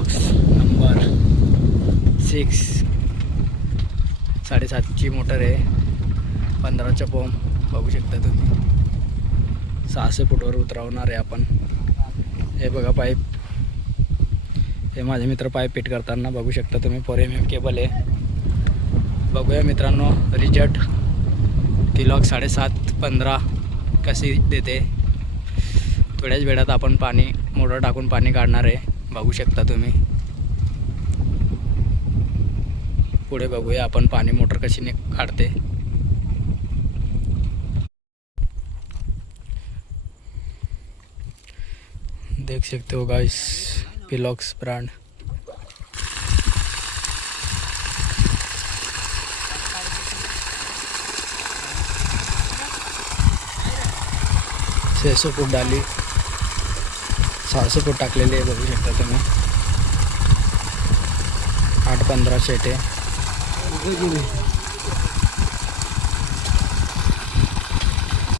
पिलॉक्स number 6 7.5ची motor आहे, 15चा pump बघू शकता तुम्ही. 600 फूटवर उतरवणार आहे आपण. हे बघा पाईप, हे माझे मित्र पाईप फिट करताना बघू शकता तुम्ही. 4 mm केबल आहे. बघूया मित्रांनो रिजल्ट पिलॉक्स 7.5-15 कशी देते. थोड्याच वेळात आपण पाणी मोटर टाकून पाणी काढणार आहे, बघू शकता तुम्ही. पुढे बघूया आपण पाणी मोटर कशी काढते. देख सकते हो गाइस, पिलॉक्स ब्रांड. छे फूट डाली, 600 फूट टाकलेले आहे, बघू शकता तुम्ही. 8-15 शेट आहे.